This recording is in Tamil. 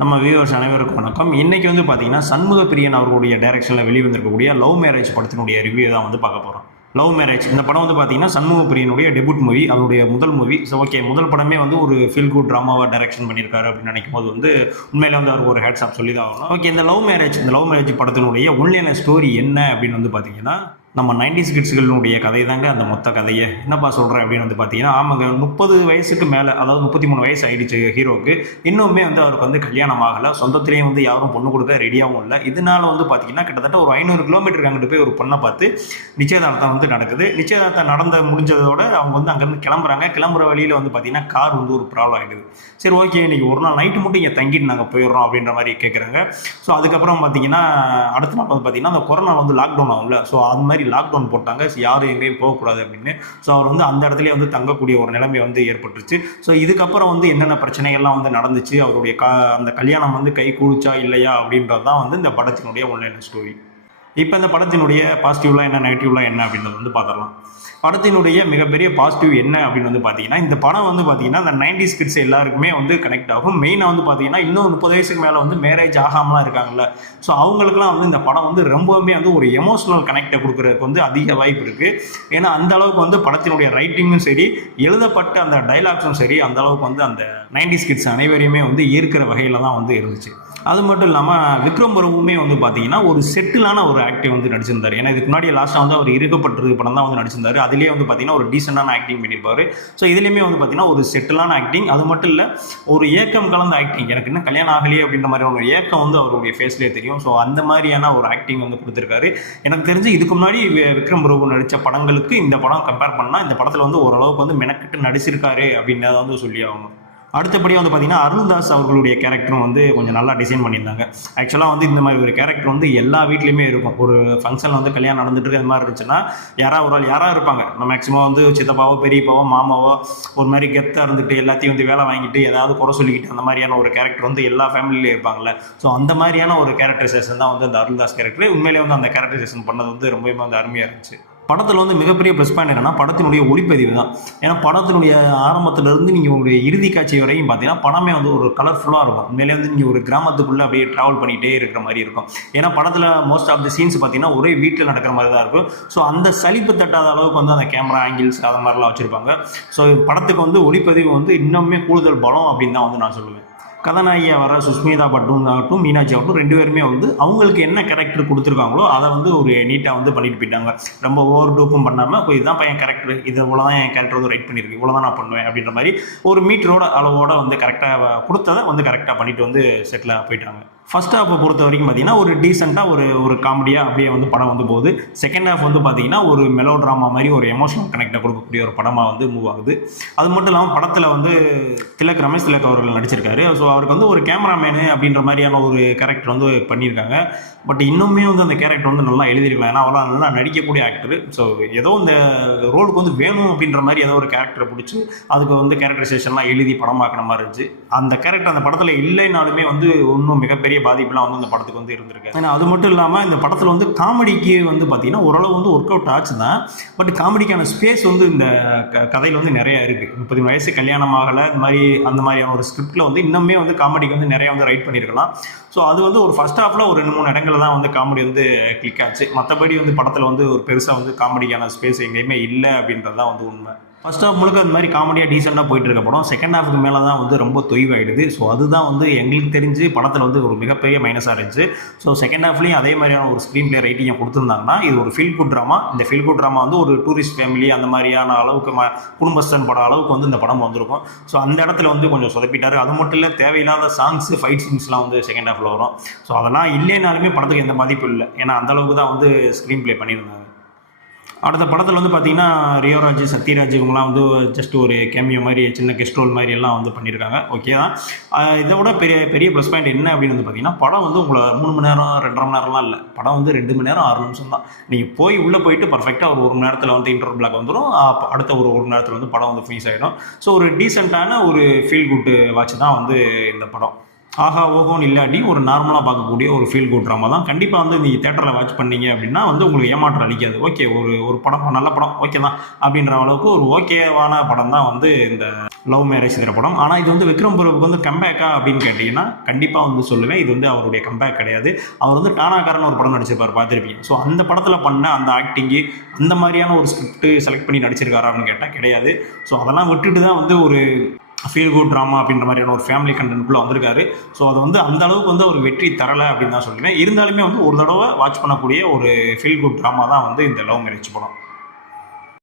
நம்ம வியூவர்ஸ் அனைவருக்கும் வணக்கம். இன்னைக்கு வந்து பார்த்தீங்கன்னா சண்முக பிரியன் அவர்களுடைய டைரக்ஷனில் வெளிவந்திருக்கக்கூடிய லவ் மேரேஜ் படத்தினுடைய ரிவ்யூ தான் வந்து பார்க்க போகிறோம். லவ் மேரேஜ் இந்த படம் வந்து பார்த்தீங்கன்னா சண்முக பிரியனுடைய டெபியூட் மூவி, அவருடைய முதல் மூவி. ஸோ ஓகே, முதல் படமே வந்து ஒரு ஃபீல் குட் ட்ராமாவாக டைரக்ஷன் பண்ணியிருக்காரு அப்படின்னு நினைக்கும் போது வந்து உண்மையில வந்து அவருக்கு ஒரு ஹேட்ஸ் ஆஃப் சொல்லி தான் ஆகணும். ஓகே, இந்த லவ் மேரேஜ் படத்தினுடைய உண்மையான ஸ்டோரி என்ன அப்படின்னு வந்து பார்த்தீங்கன்னா, நம்ம 90s கிட்ஸ்களுடைய கதை தாங்க அந்த மொத்த கதையை. என்னப்பா சொல்கிறேன் அப்படின்னு வந்து பார்த்தீங்கன்னா, ஆமாங்க, 30 வயசுக்கு மேலே, அதாவது 33 வயசு ஆகிடுச்சு ஹீரோவுக்கு. இன்னுமே வந்து அவருக்கு வந்து கல்யாணம் ஆகலை, சொந்தத்திலேயும் வந்து யாரும் பொண்ணு கொடுக்க ரெடியாகவும் இல்லை. இதனால வந்து பார்த்தீங்கன்னா கிட்டத்தட்ட ஒரு 500 கிலோமீட்டருக்கு அங்கிட்டு போய் ஒரு பொண்ணை பார்த்து நிச்சயதார்த்தம் வந்து நடக்குது. நிச்சயதார்த்தம் முடிஞ்சதோட அவங்க வந்து அங்கேருந்து கிளம்புறாங்க. கிளம்புற வழியில் வந்து பார்த்தீங்கன்னா கார் வந்து ஒரு ப்ராப்ளம் ஆகிடுது. சரி ஓகே, இன்றைக்கி ஒரு நாள் நைட்டு மட்டும் இங்கே தங்கிட்டு நாங்கள் போயிடுறோம் அப்படின்ற மாதிரி கேட்குறாங்க. ஸோ அதுக்கப்புறம் பார்த்தீங்கன்னா அடுத்த நாள் வந்து பார்த்தீங்கன்னா அந்த கொரோனா வந்து லாக்டவுன் ஆகும்ல, ஸோ அது மாதிரி லாக்டவுன் போட்டாங்க. யாரும் எங்கேயும் போகக்கூடாது அப்படின்னு. ஸோ அவர் வந்து அந்த இடத்துல வந்து தங்கக்கூடிய ஒரு நிலைமை வந்து ஏற்பட்டுருச்சு. ஸோ இதுக்கப்புறம் வந்து என்னென்ன பிரச்சனைகள்லாம் வந்து நடந்துச்சு, அவருடைய அந்த கல்யாணம் வந்து கை கூடிச்சா இல்லையா அப்படின்றது தான் வந்து இந்த படத்தினுடைய ஒன்லைன் ஸ்டோரி. இப்போ இந்த படத்தினுடைய பாசிட்டிவ்லாம் என்ன, நெகட்டிவ்லாம் என்ன அப்படின்றத வந்து பார்த்துடலாம். படத்தினுடைய மிகப்பெரிய பாசிட்டிவ் என்ன அப்படின்னு வந்து பார்த்தீங்கன்னா, இந்த படம் வந்து பார்த்தீங்கன்னா அந்த 90s கிட்ஸ் எல்லாருக்குமே வந்து கனெக்ட் ஆகும். மெயினாக வந்து பார்த்தீங்கன்னா இன்னும் 30 வயசுக்கு மேலே வந்து மேரேஜ் ஆகாமலாம் இருக்காங்கல்ல, ஸோ அவங்களுக்குலாம் வந்து இந்த படம் வந்து ரொம்பவுமே வந்து ஒரு எமோஷனல் கனெக்டை கொடுக்குறதுக்கு வந்து அதிக வாய்ப்பு இருக்குது. ஏன்னா அந்த அளவுக்கு வந்து படத்தினுடைய ரைட்டிங்கும் சரி, எழுதப்பட்ட அந்த டைலாக்ஸும் சரி, அந்த அளவுக்கு வந்து அந்த 90s கிட்ஸ் அனைவரையுமே வந்து ஈர்க்கிற வகையில் தான் வந்து இருந்துச்சு. அது மட்டும் இல்லாமல் விக்ரம் பிரபுவுமே வந்து பார்த்தீங்கன்னா ஒரு செட்டிலான ஒரு ஆக்டிங் வந்து நடிச்சிருந்தார். ஏன்னா இதுக்கு முன்னாடி லாஸ்ட்டாக வந்து அவர் இருக்கப்பட்டிருக்க படம் தான் வந்து நடிச்சிருந்தார். அதிலேயே வந்து பார்த்தீங்கன்னா ஒரு டீசெண்டான ஆக்டிங் பண்ணியிருப்பார். ஸோ இதுலேயுமே வந்து பார்த்தீங்கன்னா ஒரு செட்டிலான ஆக்டிங். அது மட்டும் இல்லை, ஒரு ஏக்கம் கலந்த ஆக்டிங். எனக்கு இன்னும் கல்யாணம் ஆகலையே அப்படின்ற மாதிரி ஒரு ஏக்கம் வந்து அவருடைய ஃபேஸ்லேயே தெரியும். ஸோ அந்த மாதிரியான ஒரு ஆக்டிங் வந்து கொடுத்துருக்காரு. எனக்கு தெரிஞ்சு இதுக்கு முன்னாடி விக்ரம் பிரபு நடித்த படங்களுக்கு இந்த படம் கம்பேர் பண்ணால் இந்த படத்தில் வந்து ஓரளவுக்கு வந்து மெனக்கிட்டு நடிச்சிருக்காரு அப்படின்றத வந்து சொல்லி ஆகணும். அடுத்தபடியாக வந்து பார்த்தீங்கன்னா அருள்தாஸ் அவர்களுடைய கேரக்டரும் வந்து கொஞ்சம் நல்லா டிசைன் பண்ணியிருந்தாங்க. ஆக்சுவலாக வந்து இந்த மாதிரி ஒரு கேரக்டர் வந்து எல்லா வீட்லேயுமே இருக்கும். ஒரு ஃபங்க்ஷனில் வந்து கல்யாணம் நடந்துட்டு இருக்கு, அந்த மாதிரி இருந்துச்சுன்னா யாராக இருப்பாங்க. நம்ம மேக்ஸிமம் வந்து சித்தப்பாவோ பெரியப்பாவோ மாமாவோ ஒரு மாதிரி கெத்தாக இருந்துட்டு எல்லாத்தையும் வந்து வேலை வாங்கிட்டு ஏதாவது குறை சொல்லிக்கிட்டு அந்த மாதிரியான ஒரு கேரக்டர் வந்து எல்லா ஃபேமிலியிலும் இருப்பாங்கல்ல. ஸோ அந்த மாதிரியான ஒரு கேரக்டரைசேஷன் தான் வந்து அந்த அருள்தாஸ் கேரக்டர். உண்மையிலே வந்து அந்த கேரக்டரைசேஷன் பண்ணது வந்து ரொம்பவே வந்து அருமையாக இருந்துச்சு. படத்தில் வந்து மிகப்பெரிய ப்ளஸ் பாயிண்ட் என்னன்னா படத்தினுடைய ஒளிப்பதிவு தான். ஏன்னா படத்தினுடைய ஆரம்பத்திலிருந்து நீங்கள் உங்களுடைய இறுதி காட்சி வரையும் பார்த்தீங்கன்னா படமே வந்து ஒரு கலர்ஃபுல்லாக இருக்கும். உண்மையிலே வந்து நீங்கள் ஒரு கிராமத்துக்குள்ளே அப்படியே ட்ராவல் பண்ணிகிட்டே இருக்கிற மாதிரி இருக்கும். ஏன்னா படத்தில் மோஸ்ட் ஆஃப் த சீன்ஸ் பார்த்தீங்கன்னா ஒரே வீட்டில் நடக்கிற மாதிரி தான் இருக்கும். ஸோ அந்த சலிப்பு தட்டாத அளவுக்கு வந்து அந்த கேமரா ஆங்கிள்ஸ் அது மாதிரிலாம் வச்சுருப்பாங்க. ஸோ படத்துக்கு வந்து ஒளிப்பதிவு வந்து இன்னுமே கூடுதல் பலம் அப்படின்னு தான் வந்து நான் சொல்லுவேன். கதாநாயகியாக வர சுஷ்மிதா பட்டும் ஆகட்டும், மீனாட்சி ஆகட்டும், 2 பேருமே வந்து அவங்களுக்கு என்ன கேரக்டர் கொடுத்துருக்காங்களோ அதை வந்து ஒரு நீட்டாக வந்து பண்ணிட்டு போயிட்டாங்க. ரொம்ப ஓவர் டூப்பும் பண்ணாமல், இப்போ இதுதான் என் கேரக்டர், இது இவ்வளோ தான் என் கேரக்டர் வந்து ரைட் பண்ணியிருக்கு, இவ்வளோ தான் நான் பண்ணுவேன் அப்படின்ற மாதிரி ஒரு மீட்டரோட அளவோட வந்து கரெக்டாக கொடுத்ததை வந்து கரெக்டாக பண்ணிட்டு வந்து செட்டில் போயிட்டாங்க. ஃபர்ஸ்ட் ஹாஃபை பொறுத்த வரைக்கும் பார்த்தீங்கன்னா ஒரு டீசெண்டாக ஒரு காமெடியாக அப்படியே வந்து படம் வந்து போகுது. செகண்ட் ஹாஃப் வந்து பார்த்தீங்கன்னா ஒரு மெலோ ட்ராமா மாதிரி ஒரு எமோஷனல் கனெக்டை கொடுக்கக்கூடிய ஒரு படமாக வந்து மூவ் ஆகுது. அது மட்டும் இல்லாமல் படத்தில் வந்து ரமேஷ் திலக் அவர்கள் நடிச்சிருக்காரு. ஸோ அவருக்கு வந்து ஒரு கேமராமேனு அப்படின்ற மாதிரியான ஒரு கேரக்டர் வந்து பண்ணியிருக்காங்க. பட் இன்னுமே வந்து அந்த கேரக்டர் வந்து நல்லா எழுதிருக்கலாம். ஏன்னா அவரால் நல்லா நடிக்கக்கூடிய ஆக்டர். ஸோ ஏதோ இந்த ரோலுக்கு வந்து வேணும் அப்படின்ற மாதிரி ஏதோ ஒரு கேரக்டரை பிடிச்சி அதுக்கு வந்து கேரக்டரைசேஷன்லாம் எழுதி படமாக்கின மாதிரி இருந்துச்சு. அந்த கேரக்டர் அந்த படத்தில் இல்லைனாலுமே வந்து இன்னும் மிகப்பெரிய பாதிப்புலாம் வந்து இந்த படத்துக்கு வந்து இருந்திருக்கு. ஏன்னா அது மட்டும் இல்லாமல் இந்த படத்தில் வந்து காமெடிக்கு வந்து பார்த்தீங்கன்னா ஓரளவு வந்து ஒர்க் அவுட் ஆச்சு தான். பட் காமெடிக்கான ஸ்பேஸ் வந்து இந்த கதையில் வந்து நிறையா இருக்குது. 30 வயசு கல்யாணம் ஆகலை, இந்த மாதிரி அந்த மாதிரியான ஒரு ஸ்கிரிப்டில் வந்து இன்னுமே வந்து காமெடிக்கு வந்து நிறையா வந்து ரைட் பண்ணியிருக்கலாம். ஸோ அது வந்து ஒரு ஃபர்ஸ்ட் ஹாஃபில் ஒரு 2-3 இடங்களில் தான் வந்து காமெடி வந்து கிளிக் ஆச்சு. மற்றபடி வந்து படத்தில் வந்து ஒரு பெருசாக வந்து காமெடிக்கான ஸ்பேஸ் எங்கேயுமே இல்லை அப்படின்றது தான் வந்து உண்மை. ஃபர்ஸ்ட் ஹாஃப் முழுக்க அந்த மாதிரி காமெடியாக டீசெண்டாக போயிட்டு இருக்க படம் செகண்ட் ஹாஃபுக்கு மேலே தான் வந்து ரொம்ப தொய்வாயிடுது. ஸோ அதுதான் வந்து எங்களுக்கு தெரிஞ்சு படத்தில் வந்து ஒரு மிகப்பெரிய மைனஸாக இருந்துச்சு. ஸோ செகண்ட் ஹாஃப்லேயும் அதே மாதிரியான ஒரு ஸ்க்ரீன் பிளே ரைட்டிங்கை கொடுத்துருந்தாங்கன்னா இது ஒரு ஃபீல் குட் ட்ராமா. இந்த ஃபீல் குட் ட்ராமா வந்து ஒரு டூரிஸ்ட் ஃபேமிலி அந்த மாதிரியான அளவுக்கு குடும்பஸ்தன் படம் அளவுக்கு வந்து இந்த படம் வந்திருக்கும். ஸோ அந்த இடத்துல வந்து கொஞ்சம் சொதப்பிட்டார். அது மட்டும் இல்லை, தேவையில்லாத சாங்ஸ் ஃபைட் சீன்ஸ்லாம் வந்து செகண்ட் ஹாஃபில் வரும். ஸோ அதெல்லாம் இல்லைனாலுமே படத்துக்கு எந்த மதிப்பு இல்லை. ஏன்னா அந்தளவுக்கு தான் வந்து ஸ்க்ரீன் பிளே பண்ணியிருந்தாங்க. அடுத்த படத்தில் வந்து பார்த்தீங்கன்னா ரியோராஜ், சத்யராஜ் இவங்களாம் வந்து ஜஸ்ட் ஒரு கேமியோ மாதிரி சின்ன கெஸ்ட் ரோல் மாதிரி எல்லாம் வந்து பண்ணியிருக்காங்க. ஓகே தான். இதை விட பெரிய ப்ளஸ் பாயிண்ட் என்ன அப்படின்னு வந்து பார்த்தீங்கன்னா படம் வந்து உங்களை 3 மணி நேரம் 2.5 மணி நேரம்லாம் இல்லை. படம் வந்து 2 மணி நேரம் 6 நிமிஷம் தான். நீங்கள் உள்ளே போயிட்டு பர்ஃபெக்டாக ஒரு மணி நேரத்தில் வந்து இன்டர்வல் பிளாக் வந்துடும். அடுத்த ஒரு மணி நேரத்தில் வந்து படம் வந்து ஃபினிஷ் ஆகிடும். ஸோ ஒரு டீசெண்டான ஒரு ஃபீல் குட் வாட்ச் தான் வந்து இந்த படம். ஆஹா ஓஹோன்னு இல்லாட்டி ஒரு நார்மலாக பார்க்கக்கூடிய ஒரு ஃபீல் குட் ட்ராமா தான். கண்டிப்பாக வந்து நீங்கள் தேட்டரில் வாட்ச் பண்ணீங்க அப்படின்னா வந்து உங்களுக்கு ஏமாற்றம் அளிக்காது. ஓகே, ஒரு ஒரு படம் நல்ல படம் ஓகே தான் அப்படின்ற அளவுக்கு ஒரு ஓகேவான படம் தான் வந்து இந்த லவ் மேரேஜ் திரைப்படம். ஆனால் இது வந்து விக்ரம் பிரபுக்கு வந்து கம்பேக்கா அப்படின்னு கேட்டிங்கன்னா கண்டிப்பாக வந்து சொல்லுவேன், இது வந்து அவருடைய கம்பேக் கிடையாது. அவர் வந்து டானாக்காரன் ஒரு படம் நடிச்சிருப்பார், பார்த்துருப்பீங்க. ஸோ அந்த படத்தில் பண்ண அந்த ஆக்டிங்கு அந்த மாதிரியான ஒரு ஸ்கிரிப்ட் செலக்ட் பண்ணி நடிச்சிருக்காரா அப்படின்னு கேட்டால் கிடையாது. ஸோ அதெல்லாம் விட்டுட்டு தான் வந்து ஒரு ஃபீல் குட் ட்ராமா அப்படின்ற மாதிரியான ஒரு ஃபேமிலி கண்டென்ட்குள்ளே வந்திருக்காரு. ஸோ அது வந்து அந்த அளவுக்கு வந்து ஒரு வெற்றி தரலை அப்படின்னு தான் சொல்லுவேன். இருந்தாலுமே வந்து ஒரு தடவை வாட்ச் பண்ணக்கூடிய ஒரு ஃபீல் குட் ட்ராமா தான் வந்து இந்த லவ் மேரேஜ் படம்.